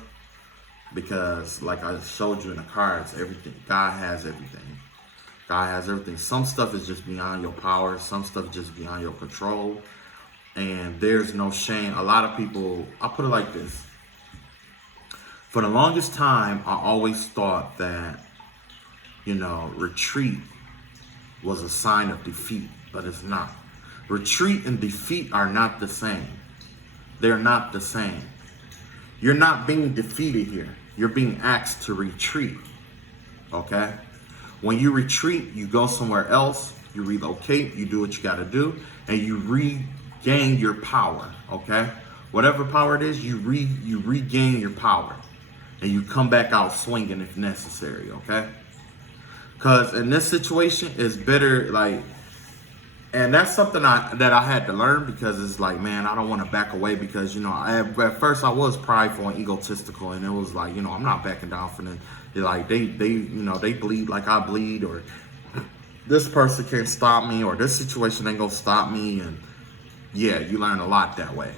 because like I showed you in the cards, everything, God has everything. God has everything. Some stuff is just beyond your power. Some stuff is just beyond your control. And there's no shame. A lot of people, I'll put it like this. For the longest time, I always thought that, retreat was a sign of defeat, but it's not. Retreat and defeat are not the same. They're not the same. You're not being defeated here. You're being asked to retreat, okay? When you retreat, you go somewhere else, you relocate, you do what you got to do, and you regain your power, okay? Whatever power it is, you regain your power, and you come back out swinging if necessary, okay? Because in this situation, it's better, and that's something that I had to learn, because it's like, man, I don't want to back away, because, at first I was prideful and egotistical, and it was like, I'm not backing down from them. Like, they bleed like I bleed, or this person can't stop me, or this situation ain't gonna stop me. And yeah, you learn a lot that way.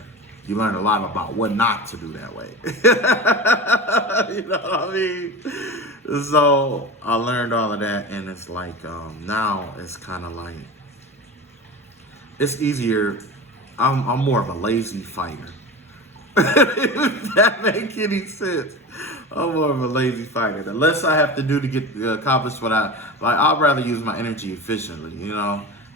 You learn a lot about what not to do that way. You know what I mean? So I learned all of that, and it's like, now it's kind of like, it's easier. I'm more of a lazy fighter. If that make any sense. I'm more of a lazy fighter. The less I have to do to get accomplished what I'd rather use my energy efficiently,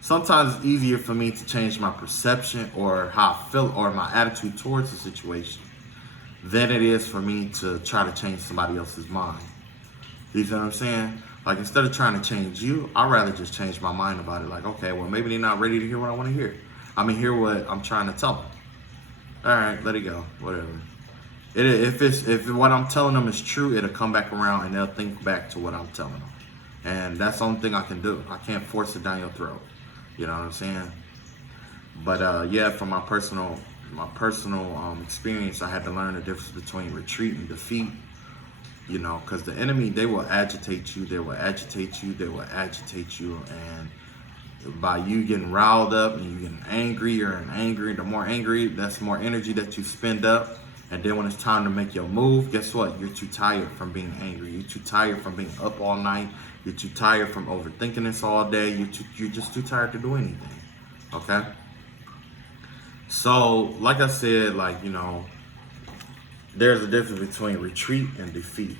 Sometimes it's easier for me to change my perception or how I feel or my attitude towards the situation than it is for me to try to change somebody else's mind. You know what I'm saying? Like, instead of trying to change you, I'd rather just change my mind about it. Like, okay, well, maybe they're not ready to hear what I want to hear. I mean, hear what I'm trying to tell them. All right, let it go, whatever. If what I'm telling them is true, it'll come back around and they'll think back to what I'm telling them. And that's the only thing I can do. I can't force it down your throat. You know what I'm saying? But yeah, from my personal experience, I had to learn the difference between retreat and defeat. Because the enemy, they will agitate you. They will agitate you. They will agitate you. And by you getting riled up and you getting angrier and angrier, the more angry, that's more energy that you spend up. And then when it's time to make your move, guess what? You're too tired from being angry. You're too tired from being up all night. You're too tired from overthinking this all day. You're just too tired to do anything. Okay? So, like I said, there's a difference between retreat and defeat.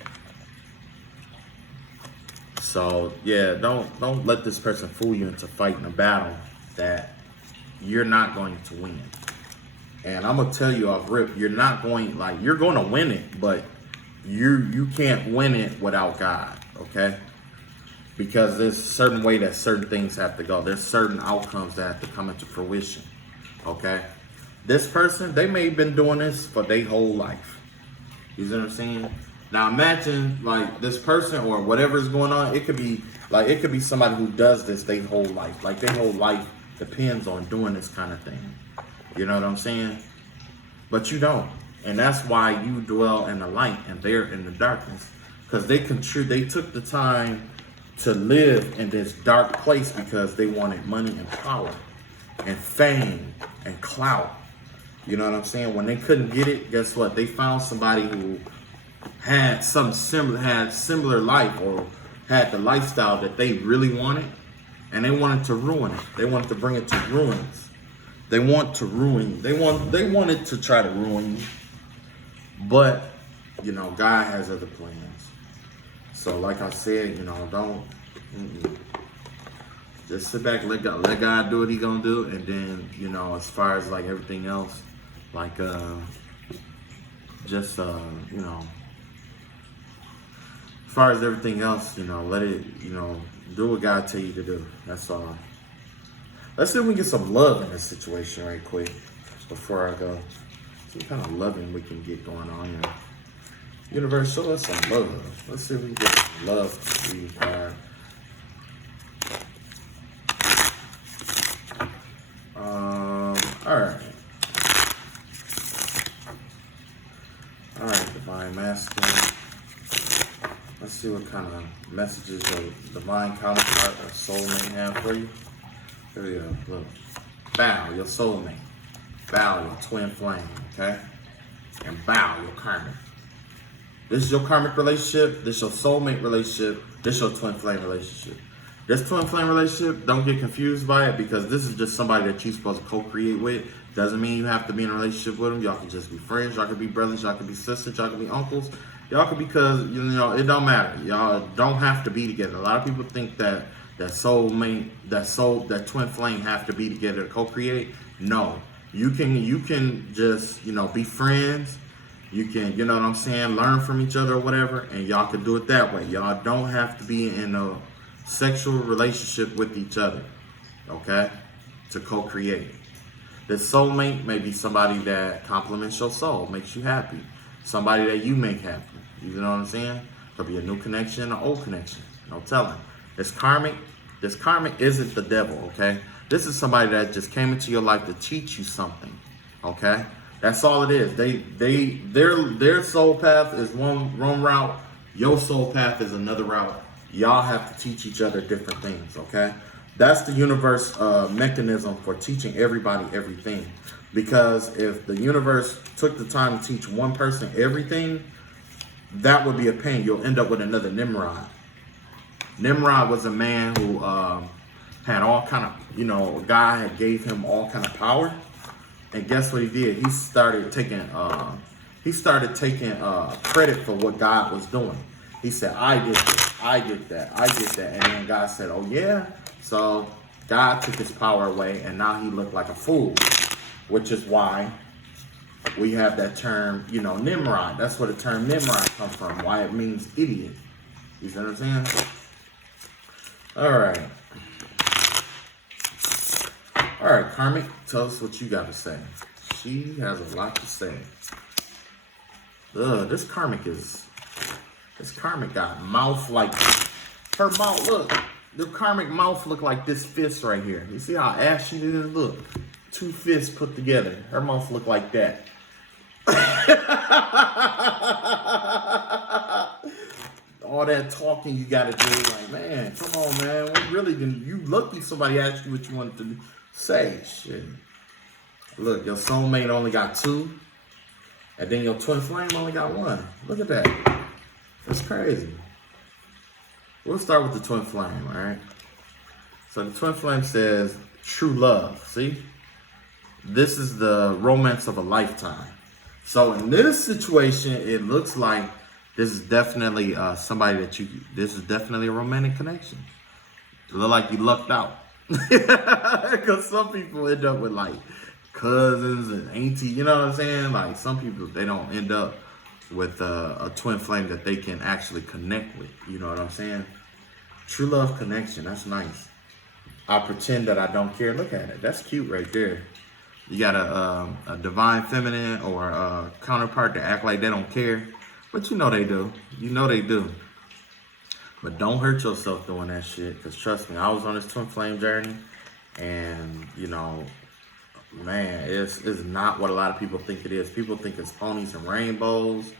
So, yeah, don't let this person fool you into fighting a battle that you're not going to win. And I'm gonna tell you off rip, you're going to win it, but you can't win it without God, okay? Because there's a certain way that certain things have to go. There's certain outcomes that have to come into fruition, okay? This person, they may have been doing this for their whole life. You see what I'm saying? Now imagine this person or whatever is going on, it could be somebody who does this their whole life. Like their whole life depends on doing this kind of thing. You know what I'm saying? But you don't. And that's why you dwell in the light and they're in the darkness. Because they took the time to live in this dark place because they wanted money and power and fame and clout. You know what I'm saying? When they couldn't get it, guess what? They found somebody who had similar life or had the lifestyle that they really wanted, and they wanted to ruin it. They wanted to bring it to ruins. They want to ruin. They wanted to try to ruin you. But, God has other plans. So like I said, don't just sit back, let God do what He gonna do, and then, as far as everything else, as far as everything else, let it, do what God tell you to do. That's all. Let's see if we can get some love in this situation right quick before I go. See what kind of loving we can get going on here. Universe, show us some love. Let's see if we can get some love. masculine. Let's see what kind of messages your divine counterpart or soulmate have for you. Here we go. Look. Bow, your soulmate. Bow, your twin flame, okay? And bow, your karmic. This is your karmic relationship. This is your soulmate relationship. This is your twin flame relationship. This twin flame relationship, don't get confused by it, because this is just somebody that you're supposed to co-create with. Doesn't mean you have to be in a relationship with them. Y'all can just be friends. Y'all can be brothers. Y'all can be sisters. Y'all can be uncles. Y'all can, because, you know, it don't matter. Y'all don't have to be together. A lot of people think that soulmate, that twin flame have to be together to co-create. No, you can just, you know, be friends. You can, you know what I'm saying, learn from each other or whatever, and y'all can do it that way. Y'all don't have to be in a sexual relationship with each other, okay, to co-create. This soulmate may be somebody that complements your soul, makes you happy, somebody that you make happy. You know what I'm saying? Could be a new connection, an old connection. No telling. This karmic isn't the devil, okay? This is somebody that just came into your life to teach you something, okay? That's all it is. Their soul path is one route. Your soul path is another route. Y'all have to teach each other different things, okay? That's the universe mechanism for teaching everybody everything. Because if the universe took the time to teach one person everything, that would be a pain. You'll end up with another Nimrod. Nimrod was a man who had all kind of, you know, a guy had gave him all kind of power. And guess what he did? He started taking credit for what God was doing. He said, I did this, I did that, I did that. And then God said, oh yeah? So God took his power away, and now he looked like a fool, which is why we have that term, you know, Nimrod. That's where the term Nimrod comes from, why it means idiot. You see what I'm saying? All right. All right, Karmic, tell us what you got to say. She has a lot to say. This Karmic got mouth like, her mouth, look, the Karmic mouth look like this fist right here. You see how ashy it is? Look, two fists put together. Her mouth look like that. All that talking you got to do, like, man, come on, man. What really did you lucky somebody asked you what you wanted to say? Shit. Look, your soulmate only got 2, and then your twin flame only got 1. Look at that. That's crazy. We'll start with the twin flame, all right? So the twin flame says true love. See? This is the romance of a lifetime. So in this situation, it looks like this is definitely somebody that this is definitely a romantic connection. It look like you lucked out. Because some people end up with like cousins and auntie, you know what I'm saying? Like some people, they don't end up with a twin flame that they can actually connect with. You know what I'm saying? True love connection, that's nice. I pretend that I don't care. Look at it. That's cute right there. You got a divine feminine or a counterpart that act like they don't care. But you know they do. You know they do. But don't hurt yourself doing that shit. Because trust me, I was on this twin flame journey. And, you know, man, it's not what a lot of people think it is. People think it's ponies and rainbows.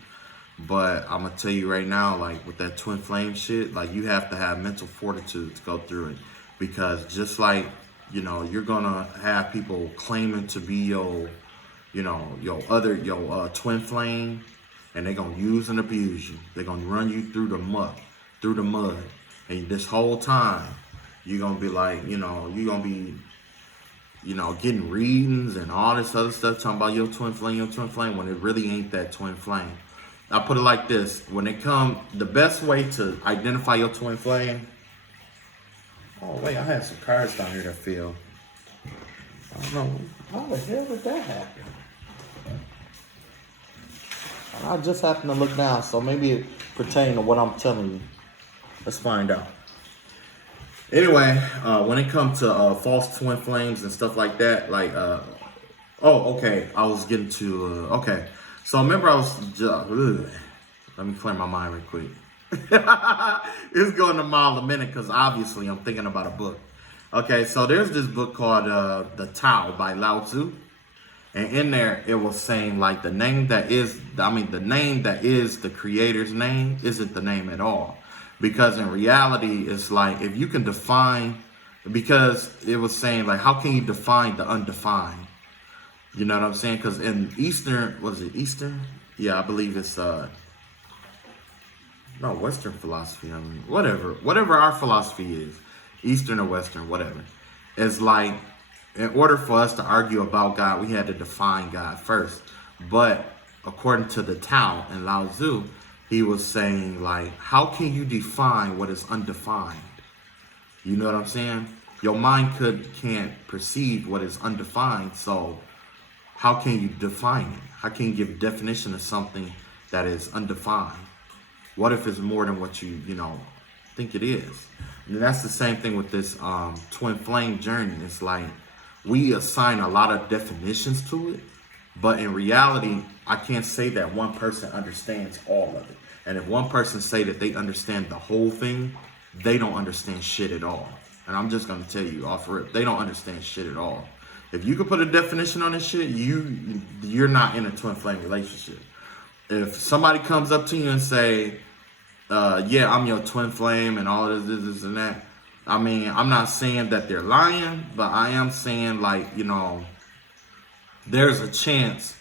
But I'm going to tell you right now, like with that twin flame shit, like you have to have mental fortitude to go through it. Because just like, you know, you're going to have people claiming to be your twin flame. And they're going to use and abuse you. They're going to run you through the muck, through the mud. And this whole time, you're going to be like, you know, you're going to be, you know, getting readings and all this other stuff, talking about your twin flame, when it really ain't that twin flame. I put it like this. When it come, the best way to identify your twin flame. Oh, wait, I had some cards down here that feel. I don't know. How the hell did that happen? I just happened to look down, so maybe it pertains to what I'm telling you. Let's find out. Anyway, when it comes to false twin flames and stuff like that, like, okay, I was getting to, okay. So remember I was, let me clear my mind real quick. It's going a mile a minute because obviously I'm thinking about a book. Okay, so there's this book called The Tao by Lao Tzu. And in there, it was saying like the name that is, the name that is the creator's name isn't the name at all. Because in reality, it's like if you can define, because it was saying like, how can you define the undefined? You know what I'm saying? Because in Eastern, was it Eastern? Yeah, I believe it's, no, Western philosophy. I mean, whatever our philosophy is, Eastern or Western, whatever. It's like, in order for us to argue about God, we had to define God first. But according to the Tao and Lao Tzu, he was saying like, how can you define what is undefined? You know what I'm saying? Your mind can't perceive what is undefined. So how can you define it? How can you give definition to something that is undefined? What if it's more than what you think it is? And that's the same thing with this twin flame journey. It's like we assign a lot of definitions to it, but in reality, I can't say that one person understands all of it. And if one person say that they understand the whole thing, they don't understand shit at all. And I'm just gonna tell you off rip, they don't understand shit at all. If you could put a definition on this shit, you're not in a twin flame relationship. If somebody comes up to you and say, yeah, I'm your twin flame and all of this and that, I mean, I'm not saying that they're lying, but I am saying like, there's a chance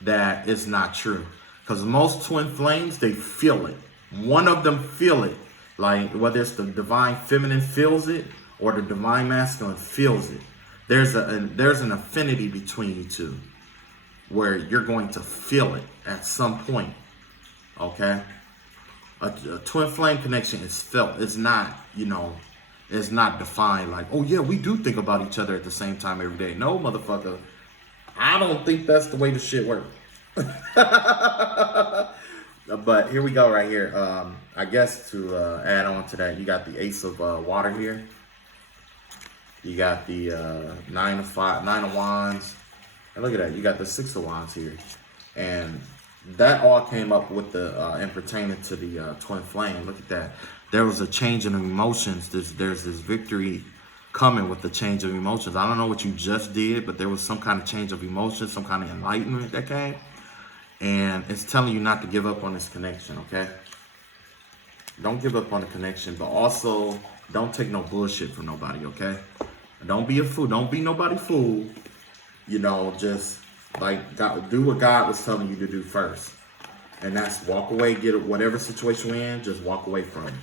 that it's not true. Because most twin flames, they feel it. One of them feel it. Like whether it's the divine feminine feels it or the divine masculine feels it. There's an affinity between you two where you're going to feel it at some point. Okay? A twin flame connection is felt. It's not, it's not defined like, oh yeah, we do think about each other at the same time every day. No, motherfucker. I don't think that's the way the shit works. But here we go right here. I guess to add on to that, you got the Ace of Water here. You got the Nine of Wands. And look at that. You got the Six of Wands here. And that all came up with the and pertaining to the twin flame. Look at that. There was a change in emotions. There's this victory coming with the change of emotions. I don't know what you just did, but there was some kind of change of emotions, some kind of enlightenment that came. And it's telling you not to give up on this connection, okay? Don't give up on the connection, but also don't take no bullshit from nobody, okay? Don't be a fool. Don't be nobody fool. Just like do what God was telling you to do first. And that's walk away, get it, whatever situation we're in, just walk away from it.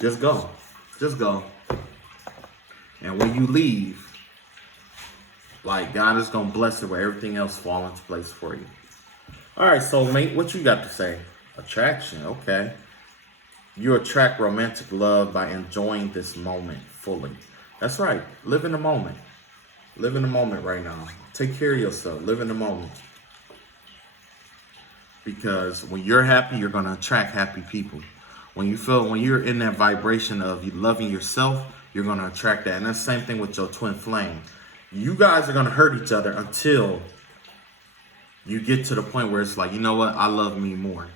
Just go. Just go. And when you leave, like God is going to bless it where everything else fall into place for you. All right, soulmate, what you got to say? Attraction, okay. You attract romantic love by enjoying this moment fully. That's right. Live in the moment. Live in the moment right now. Take care of yourself. Live in the moment. Because when you're happy, you're going to attract happy people. When you're in that vibration of you loving yourself, you're going to attract that. And that's the same thing with your twin flame. You guys are going to hurt each other until you get to the point where it's like, you know what? I love me more.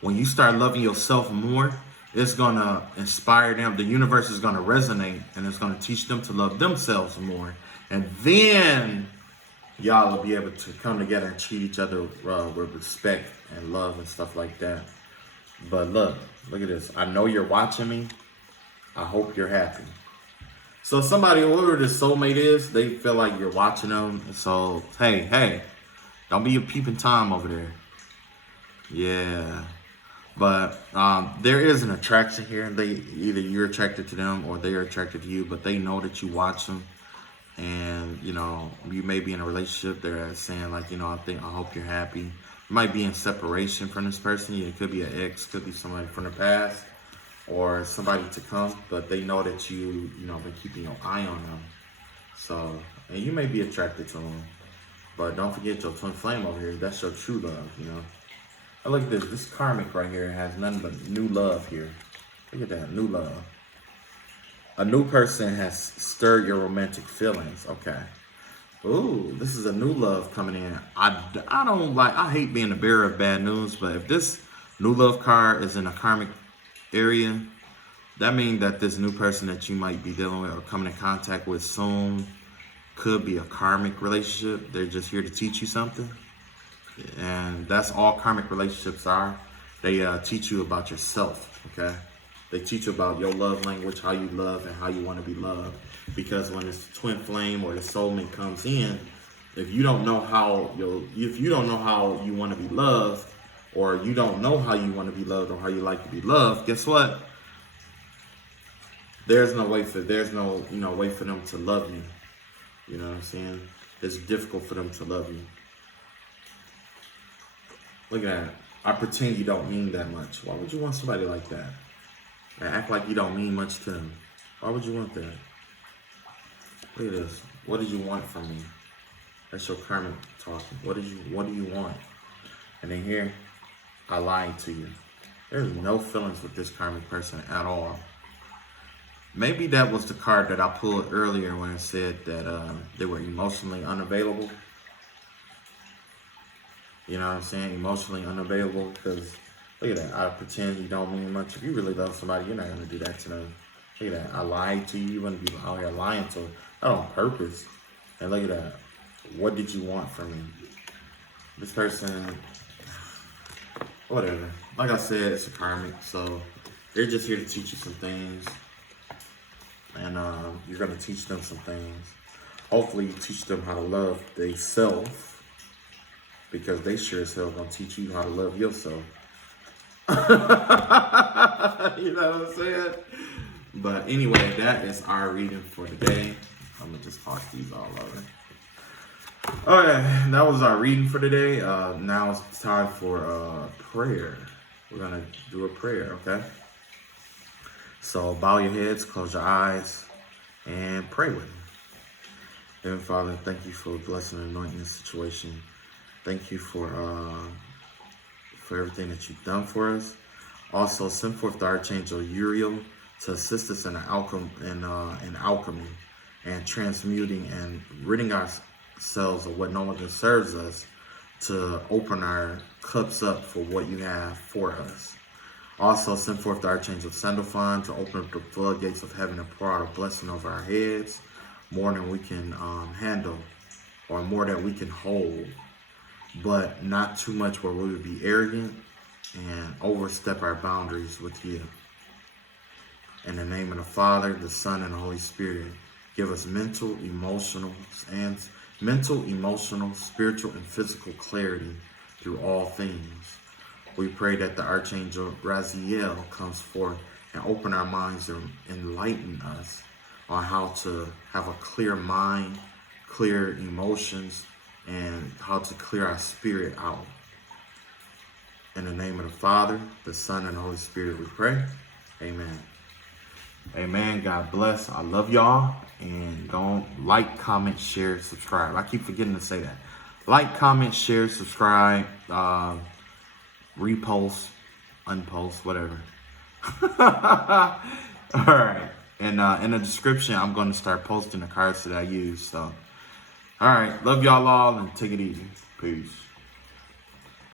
When you start loving yourself more, it's going to inspire them. The universe is going to resonate and it's going to teach them to love themselves more. And then y'all will be able to come together and treat each other with respect and love and stuff like that. But look at this. I know you're watching me. I hope you're happy. So somebody, whoever this soulmate is, they feel like you're watching them. So, hey. Don't be a peeping Tom over there. Yeah. But there is an attraction here. Either you're attracted to them or they are attracted to you, but they know that you watch them. And, you may be in a relationship. They're saying like, I hope you're happy. You might be in separation from this person. It could be an ex, could be somebody from the past or somebody to come. But they know that you've been keeping your eye on them. So, and you may be attracted to them. But don't forget your twin flame over here. That's your true love, I look at this. This karmic right here has nothing but new love here. Look at that, new love. A new person has stirred your romantic feelings. Okay. Ooh, this is a new love coming in. I hate being the bearer of bad news, but if this new love card is in a karmic area, that means that this new person that you might be dealing with or coming in contact with soon could be a karmic relationship. They're just here to teach you something. And that's all karmic relationships are. They teach you about yourself, okay? They teach you about your love language, how you love and how you want to be loved. Because when this twin flame or the soulmate comes in, if you don't know how you want to be loved, or you don't know how you want to be loved or how you like to be loved, guess what? There's no way for them to love you. You know what I'm saying? It's difficult for them to love you. Look at that. I pretend you don't mean that much. Why would you want somebody like that? And act like you don't mean much to them. Why would you want that? Look at this. What did you want from me? That's your karmic talking. What do you want? And then here, I lied to you. There's no feelings with this karmic person at all. Maybe that was the card that I pulled earlier when it said that they were emotionally unavailable. You know what I'm saying? Emotionally unavailable. Because look at that. I pretend you don't mean much. If you really love somebody, you're not going to do that to them. Look at that. I lied to you. You wouldn't be out here lying to them. Not on purpose. And look at that. What did you want from me? This person, whatever. Like I said, it's a karmic. So they're just here to teach you some things. And you're going to teach them some things. Hopefully you teach them how to love themselves. Because they sure as hell going to teach you how to love yourself. You know what I'm saying? But anyway, that is our reading for today. I'm going to just toss these all over. Okay, that was our reading for today. Now it's time for prayer. We're going to do a prayer, okay? So bow your heads, close your eyes, and pray with me. Heavenly Father, thank you for blessing and anointing this situation. Thank you for everything that you've done for us. Also, send forth the Archangel Uriel to assist us in alchemy and transmuting and ridding ourselves of what no longer serves us, to open our cups up for what you have for us. Also, send forth the Archangel Sandalphon to open up the floodgates of heaven and pour out a blessing over our heads, more than we can handle, or more than we can hold, but not too much where we would be arrogant and overstep our boundaries with you. In the name of the Father, the Son, and the Holy Spirit, give us mental, emotional, spiritual, and physical clarity through all things. We pray that the Archangel Raziel comes forth and open our minds and enlighten us on how to have a clear mind, clear emotions, and how to clear our spirit out. In the name of the Father, the Son, and the Holy Spirit we pray. Amen. Amen. God bless. I love y'all. And don't like, comment, share, subscribe. I keep forgetting to say that. Like, comment, share, subscribe, repost, unpost, whatever. All right. And in the description, I'm going to start posting the cards that I use. So, all right. Love y'all all and take it easy. Peace.